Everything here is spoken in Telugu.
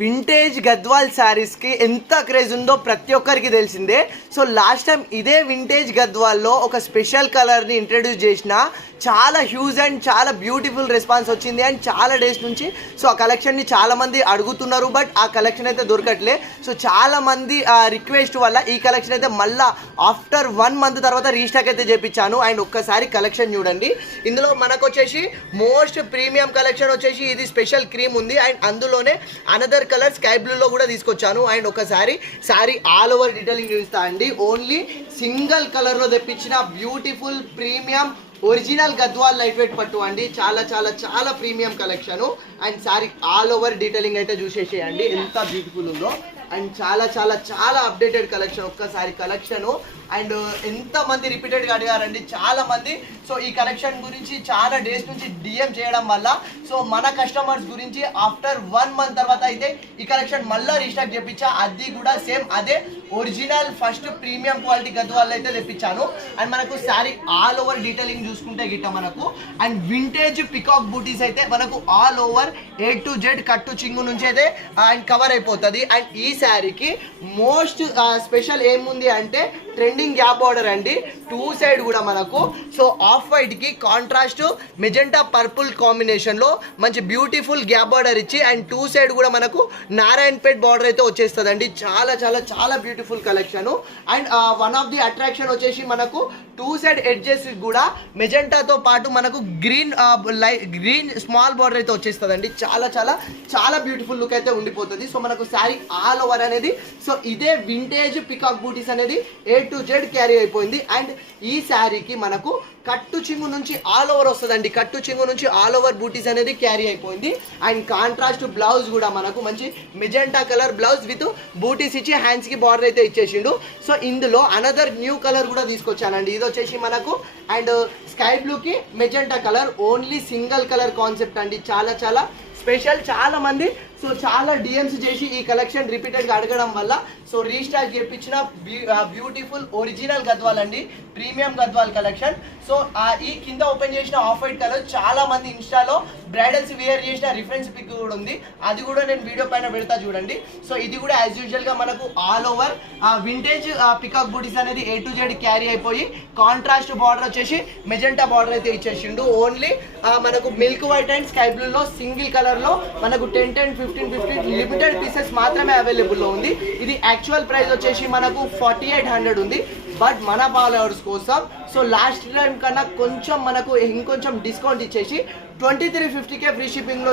వింటేజ్ గద్వాల్ శారీస్కి ఎంత క్రేజ్ ఉందో ప్రతి ఒక్కరికి తెలిసిందే. సో లాస్ట్ టైం ఇదే వింటేజ్ గద్వాల్లో ఒక స్పెషల్ కలర్ని ఇంట్రడ్యూస్ చేసిన చాలా హ్యూజ్ అండ్ చాలా బ్యూటిఫుల్ రెస్పాన్స్ వచ్చింది. అండ్ చాలా డేస్ నుంచి సో ఆ కలెక్షన్ని చాలామంది అడుగుతున్నారు, బట్ ఆ కలెక్షన్ అయితే దొరకట్లే. సో చాలామంది రిక్వెస్ట్ వల్ల ఈ కలెక్షన్ అయితే మళ్ళీ ఆఫ్టర్ 1 month తర్వాత రీస్టాక్ అయితే చేపించాను. అండ్ ఒక్కసారి కలెక్షన్ చూడండి. ఇందులో మనకు వచ్చేసి మోస్ట్ ప్రీమియం కలెక్షన్ వచ్చేసి ఇది స్పెషల్ క్రీమ్ ఉంది. అండ్ అందులోనే అనదర్ కలర్ స్కై బ్లూలో కూడా తీసుకొచ్చాను. అండ్ ఒకసారి శారీ ఆల్ ఓవర్ డీటెయిలింగ్ చూపిస్తా అండి. ఓన్లీ సింగిల్ కలర్లో తెప్పించిన beautiful premium original Gadwal light weight పట్టు అండి. చాలా చాలా చాలా premium collection. And sari all over detailing అయితే చూసేసేయండి ఎంత బ్యూటిఫుల్ ఉందో. అండ్ చాలా చాలా చాలా అప్డేటెడ్ కలెక్షన్. ఒక్కసారి కలెక్షను అండ్ ఎంతమంది రిపీటెడ్గా అడిగారండి చాలామంది. సో ఈ కలెక్షన్ గురించి చాలా డేస్ నుంచి డిఎం చేయడం వల్ల సో మన కస్టమర్స్ గురించి ఆఫ్టర్ 1 month తర్వాత అయితే ఈ కలెక్షన్ మళ్ళీ రీస్టాక్ చేయించా. అది కూడా సేమ్ అదే original first premium quality Gadwal అయితే తెప్పించాను. అండ్ మనకు శారీ ఆల్ ఓవర్ డీటెయిలింగ్ చూసుకుంటే గిట్ట మనకు అండ్ వింటేజ్ పికాక్ బూటీస్ అయితే మనకు all over A to Z కట్టు చింగు నుంచి అయితే అండ్ కవర్ అయిపోతుంది. అండ్ ఈ శారీకి మోస్ట్ స్పెషల్ ఏముంది అంటే ట్రెండింగ్ గ్యాప్ బార్డర్ అండి. 2 side కూడా మనకు సో ఆఫ్ వైట్ కి కాంట్రాస్ట్ మెజెంటా పర్పుల్ కాంబినేషన్ లో మంచి బ్యూటిఫుల్ గ్యాప్ బార్డర్ ఇచ్చి అండ్ 2 side కూడా మనకు నారాయణపేట్ బార్డర్ అయితే వచ్చేస్తుంది అండి. చాలా చాలా చాలా beautiful collection. And one of the attraction వచ్చేసి మనకు 2 side ఎడ్జెస్ కూడా మెజెంటాతో పాటు మనకు గ్రీన్ స్మాల్ బార్డర్ అయితే వచ్చేస్తుంది అండి. చాలా చాలా చాలా బ్యూటిఫుల్ లుక్ అయితే ఉండిపోతుంది. సో మనకు శారీ ఆల్ ఓవర్ అనేది సో ఇదే వింటేజ్ పికాక్ బూటీస్ అనేది A to Z క్యారీ అయిపోయింది. అండ్ ఈ శారీకి మనకు కట్టు చింగు నుంచి ఆల్ ఓవర్ వస్తుందండి. కట్టు చింగు నుంచి ఆల్ ఓవర్ బూటీస్ అనేది క్యారీ అయిపోయింది. అండ్ కాంట్రాస్ట్ బ్లౌజ్ కూడా మనకు మంచి మెజెంటా కలర్ బ్లౌజ్ విత్ బూటీస్ ఇచ్చి హ్యాండ్స్ కి బార్డర్ అయితే ఇచ్చేసిండు. సో ఇందులో అనదర్ న్యూ కలర్ కూడా తీసుకొచ్చానండి. ఇది వచ్చేసి మనకు అండ్ స్కై బ్లూ కి magenta colour only single colour concept అండి. చాలా చాలా స్పెషల్. చాలా మంది సో చాలా డిఎమ్స్ చేసి ఈ కలెక్షన్ రిపీటెడ్గా అడగడం వల్ల సో రీస్టాక్ చేయించిన బ్యూటిఫుల్ ఒరిజినల్ గద్వాల్ అండి. Premium Gadwal collection. సో ఈ కింద ఓపెన్ చేసిన ఆఫ్ వైట్ కలర్ చాలా మంది ఇన్స్టాలో బ్రైడల్స్ వేర్ చేసిన రిఫరెన్స్ పిక్ కూడా ఉంది. అది కూడా నేను వీడియో పైన పెడతా చూడండి. సో ఇది కూడా యాజ్ యూజువల్ గా మనకు ఆల్ ఓవర్ వింటేజ్ పికాక్ బూటీస్ అనేది A to Z క్యారీ అయిపోయి కాంట్రాస్ట్ బార్డర్ వచ్చేసి మెజెంటా బార్డర్ అయితే ఇచ్చేసిండు. ఓన్లీ మనకు milk white and sky blue లో సింగిల్ కలర్ లో మనకు 10, 15 లిమిటెడ్ పీసెస్ మాత్రమే అవైలబుల్ లో ఉంది. ఇది యాక్చువల్ ప్రైస్ వచ్చేసి మనకు 4800 ఉంది. బట్ మన ఫాలోవర్స్ కోసం సో లాస్ట్ టైం కన్నా కొంచెం మనకు ఇంకొంచెం డిస్కౌంట్ ఇచ్చేసి 2350 ఫ్రీ షిప్పింగ్ లో